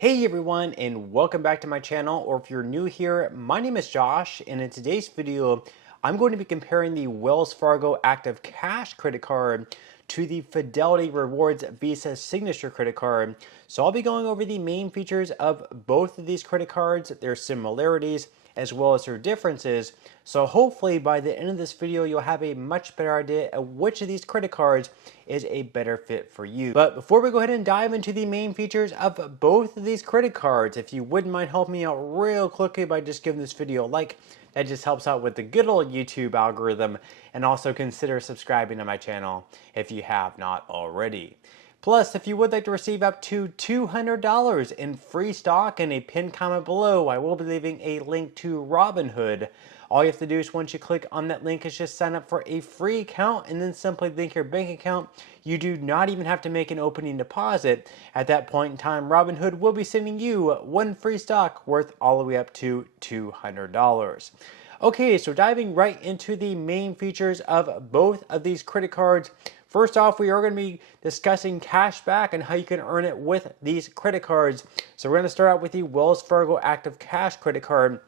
Hey everyone, and welcome back to my channel, or if you're new here, my name is Josh, and in today's video, I'm going to be comparing the Wells Fargo Active Cash credit card to the Fidelity Rewards Visa Signature credit card. So I'll be going over the main features of both of these credit cards, their similarities, as well as their differences. So hopefully by the end of this video, you'll have a much better idea of which of these credit cards is a better fit for you. But before we go ahead and dive into the main features of both of these credit cards, if you wouldn't mind helping me out real quickly by just giving this video a like, that just helps out with the good old YouTube algorithm, and also consider subscribing to my channel if you have not already. Plus, if you would like to receive up to $200 in free stock in a pinned comment below, I will be leaving a link to Robinhood. All you have to do is once you click on that link is just sign up for a free account and then simply link your bank account. You do not even have to make an opening deposit. At that point in time, Robinhood will be sending you one free stock worth all the way up to $200. Okay, so diving right into the main features of both of these credit cards. First off, we are going to be discussing cash back and how you can earn it with these credit cards. So we're going to start out with the Wells Fargo Active Cash credit card.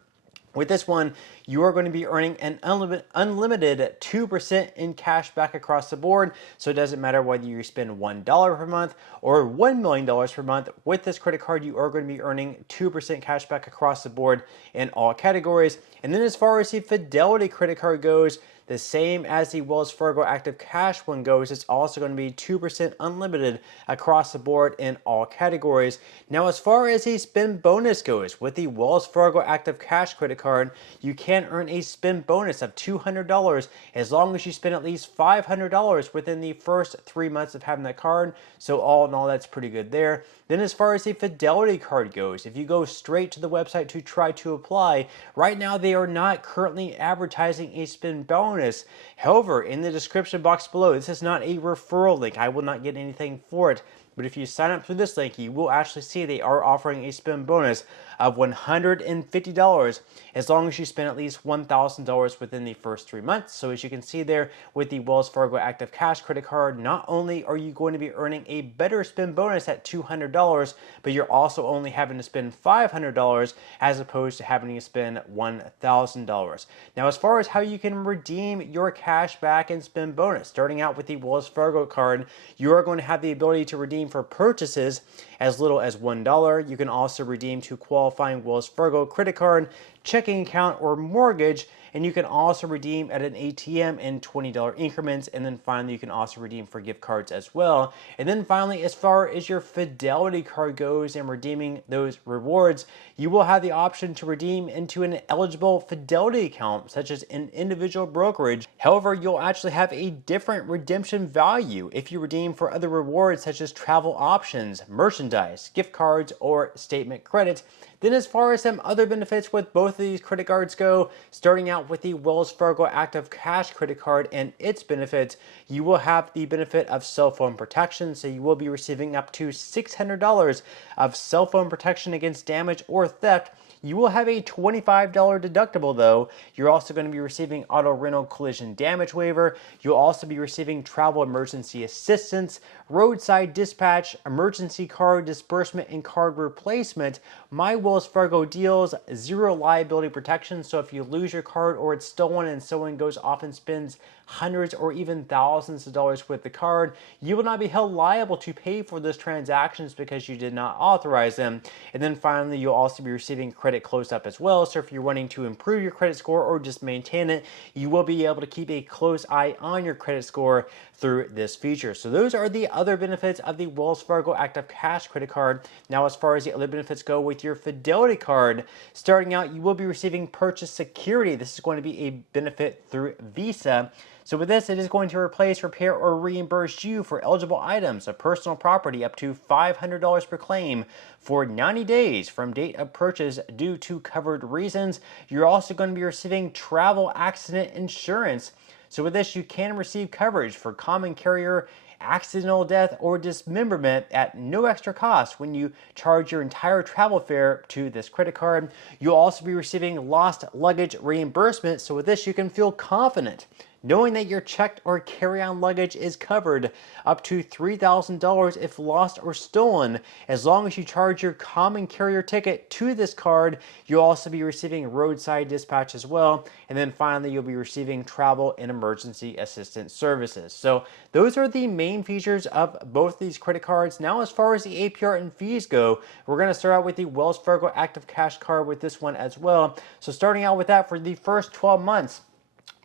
With this one, you are going to be earning an unlimited 2% in cash back across the board. So it doesn't matter whether you spend $1 per month or $1 million per month. With this credit card, you are going to be earning 2% cash back across the board in all categories. And then as far as the Fidelity credit card goes, the same as the Wells Fargo Active Cash one goes, it's also going to be 2% unlimited across the board in all categories. Now, as far as the spend bonus goes, with the Wells Fargo Active Cash credit card, you can earn a spend bonus of $200 as long as you spend at least $500 within the first 3 months of having that card. So all in all, that's pretty good there. Then as far as the Fidelity card goes, if you go straight to the website to try to apply, right now they are not currently advertising a spend bonus. However, in the description box below, this is not a referral link. I will not get anything for it. But if you sign up through this link, you will actually see they are offering a spend bonus of $150 as long as you spend at least $1,000 within the first 3 months. So as you can see there with the Wells Fargo Active Cash credit card, not only are you going to be earning a better spend bonus at $200, but you're also only having to spend $500 as opposed to having to spend $1,000. Now, as far as how you can redeem your cash back and spend bonus, starting out with the Wells Fargo card, you are going to have the ability to redeem for purchases as little as $1. You can also redeem to qualifying Wells Fargo credit card, checking account, or mortgage, and you can also redeem at an ATM in $20 increments, and then finally you can also redeem for gift cards as well. And then finally, as far as your Fidelity card goes and redeeming those rewards, you will have the option to redeem into an eligible Fidelity account, such as an individual brokerage. However, you'll actually have a different redemption value if you redeem for other rewards such as travel options, merchandise, gift cards, or statement credit. Then as far as some other benefits with both of these credit cards go, starting out with the Wells Fargo Active Cash credit card and its benefits, you will have the benefit of cell phone protection. So you will be receiving up to $600 of cell phone protection against damage or theft. You will have a $25 deductible though. You're also going to be receiving auto rental collision damage waiver. You'll also be receiving travel emergency assistance, roadside dispatch, emergency card disbursement, and card replacement. My Wells Fargo deals zero liability protection. So if you lose your card or it's stolen and someone goes off and spends hundreds or even thousands of dollars with the card, you will not be held liable to pay for those transactions because you did not authorize them. And then finally, you'll also be receiving credit close-up as well. So if you're wanting to improve your credit score or just maintain it, you will be able to keep a close eye on your credit score through this feature. So those are the other benefits of the Wells Fargo Active Cash credit card. Now, as far as the other benefits go with your Fidelity card, starting out, you will be receiving purchase security. This is going to be a benefit through Visa. So with this, it is going to replace, repair, or reimburse you for eligible items of personal property up to $500 per claim for 90 days from date of purchase due to covered reasons. You're also going to be receiving travel accident insurance. So with this, you can receive coverage for common carrier accidental death or dismemberment at no extra cost when you charge your entire travel fare to this credit card. You'll also be receiving lost luggage reimbursement. So with this, you can feel confident knowing that your checked or carry-on luggage is covered up to $3,000 if lost or stolen. As long as you charge your common carrier ticket to this card, you'll also be receiving roadside dispatch as well. And then finally, you'll be receiving travel and emergency assistance services. So those are the main features of both these credit cards. Now, as far as the APR and fees go, we're going to start out with the Wells Fargo Active Cash card with this one as well. So starting out with that, for the first 12 months,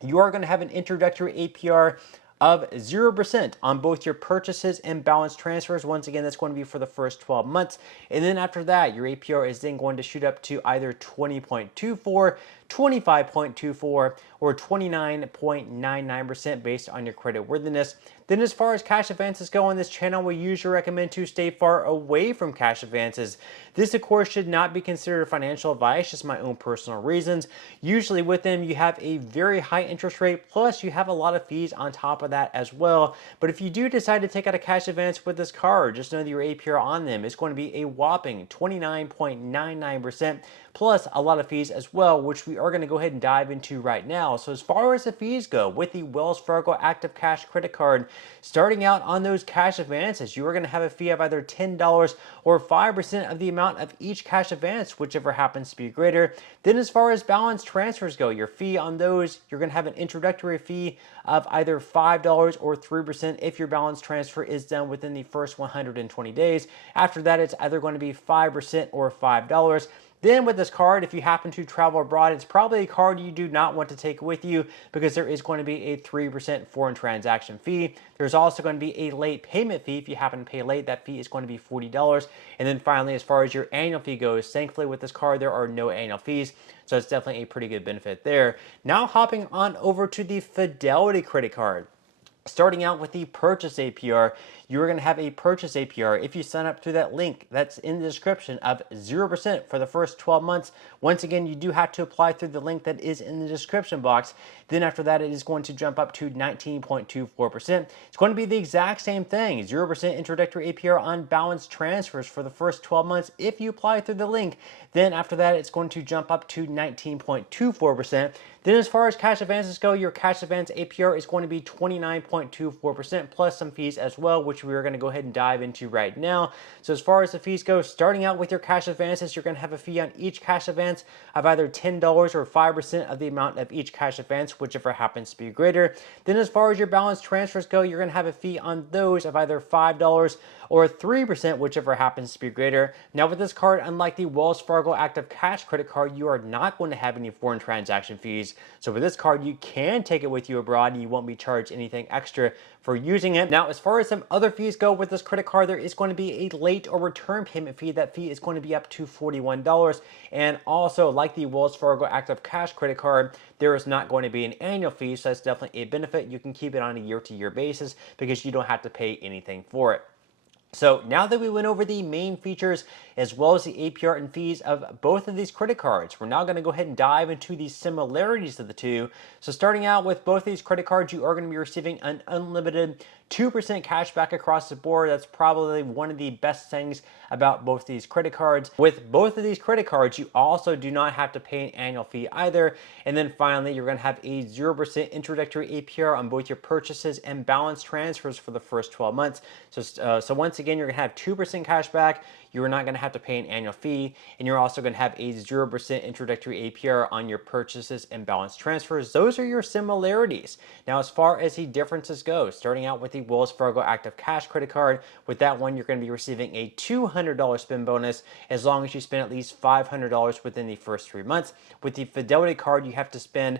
you are going to have an introductory APR of 0% on both your purchases and balance transfers. Once again, that's going to be for the first 12 months. And then after that, your APR is then going to shoot up to either 20.24, 25.24, or 29.99% based on your credit worthiness. Then as far as cash advances go on this channel, we usually recommend to stay far away from cash advances. This, of course, should not be considered financial advice, just my own personal reasons. Usually with them, you have a very high interest rate, plus you have a lot of fees on top of that as well. But if you do decide to take out a cash advance with this card, just know that your APR on them is going to be a whopping 29.99%, plus a lot of fees as well, which we are going to go ahead and dive into right now. So as far as the fees go, with the Wells Fargo Active Cash credit card, starting out on those cash advances, you are going to have a fee of either $10 or 5% of the amount of each cash advance, whichever happens to be greater. Then as far as balance transfers go, your fee on those, you're going to have an introductory fee of either $5 or 3% if your balance transfer is done within the first 120 days. After that, it's either going to be 5% or $5. Then with this card, if you happen to travel abroad, it's probably a card you do not want to take with you because there is going to be a 3% foreign transaction fee. There's also going to be a late payment fee. If you happen to pay late, that fee is going to be $40. And then finally, as far as your annual fee goes, thankfully with this card, there are no annual fees. So it's definitely a pretty good benefit there. Now hopping on over to the Fidelity credit card. Starting out with the purchase APR, you are going to have a purchase APR if you sign up through that link that's in the description of 0% for the first 12 months. Once again, you do have to apply through the link that is in the description box. Then after that, it is going to jump up to 19.24%. It's going to be the exact same thing, 0% introductory APR on balance transfers for the first 12 months if you apply through the link. Then after that, it's going to jump up to 19.24%. Then as far as cash advances go, your cash advance APR is going to be 29.24% plus some fees as well, which we are going to go ahead and dive into right now. So as far as the fees go, starting out with your cash advances, you're going to have a fee on each cash advance of either $10 or 5% of the amount of each cash advance, whichever happens to be greater. Then as far as your balance transfers go, you're going to have a fee on those of either $5 or 3%, whichever happens to be greater. Now with this card, unlike the Wells Fargo Active Cash credit card, you are not going to have any foreign transaction fees. So with this card, you can take it with you abroad and you won't be charged anything extra for using it. Now, as far as some other fees go with this credit card, there is going to be a late or return payment fee. That fee is going to be up to $41. And also, like the Wells Fargo Active Cash credit card, there is not going to be an annual fee. So that's definitely a benefit. You can keep it on a year-to-year basis because you don't have to pay anything for it. So now that we went over the main features as well as the APR and fees of both of these credit cards, we're now going to go ahead and dive into the similarities of the two. So starting out with both these credit cards, you are going to be receiving an unlimited 2% cash back across the board. That's probably one of the best things about both these credit cards. With both of these credit cards, you also do not have to pay an annual fee either. And then finally, you're going to have a 0% introductory APR on both your purchases and balance transfers for the first 12 months. So once again, you're going to have 2% cash back. You're not going to have to pay an annual fee, and you're also going to have a 0% introductory APR on your purchases and balance transfers. Those are your similarities. Now, as far as the differences go, starting out with the Wells Fargo Active Cash credit card, with that one, you're going to be receiving a $200 spend bonus as long as you spend at least $500 within the first 3 months. With the Fidelity card, you have to spend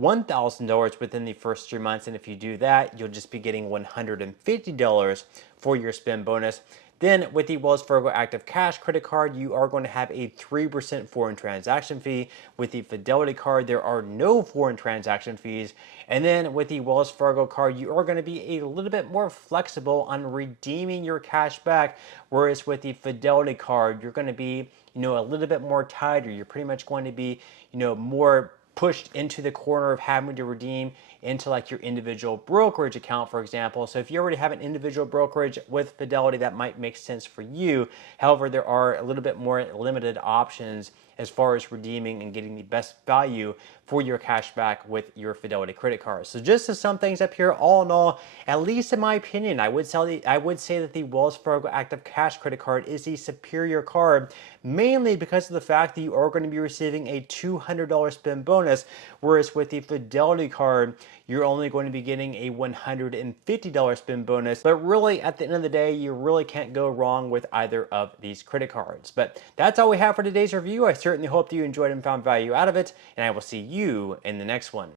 $1,000 within the first 3 months, and if you do that, you'll just be getting $150 for your spend bonus. Then with the Wells Fargo Active Cash credit card, you are going to have a 3% foreign transaction fee. With the Fidelity card, there are no foreign transaction fees. And then with the Wells Fargo card, you are going to be a little bit more flexible on redeeming your cash back. Whereas with the Fidelity card, you're going to be, a little bit more tighter. You're pretty much going to be, more pushed into the corner of having to redeem into like your individual brokerage account, for example. So if you already have an individual brokerage with Fidelity, that might make sense for you. However, there are a little bit more limited options as far as redeeming and getting the best value for your cash back with your Fidelity credit card. So just to sum things up here, all in all, at least in my opinion, I would say that the Wells Fargo Active Cash credit card is the superior card, mainly because of the fact that you are going to be receiving a $200 spend bonus, whereas with the Fidelity card, you're only going to be getting a $150 spend bonus. But really, at the end of the day, you really can't go wrong with either of these credit cards. But that's all we have for today's review. I certainly hope that you enjoyed and found value out of it, and I will see you in the next one.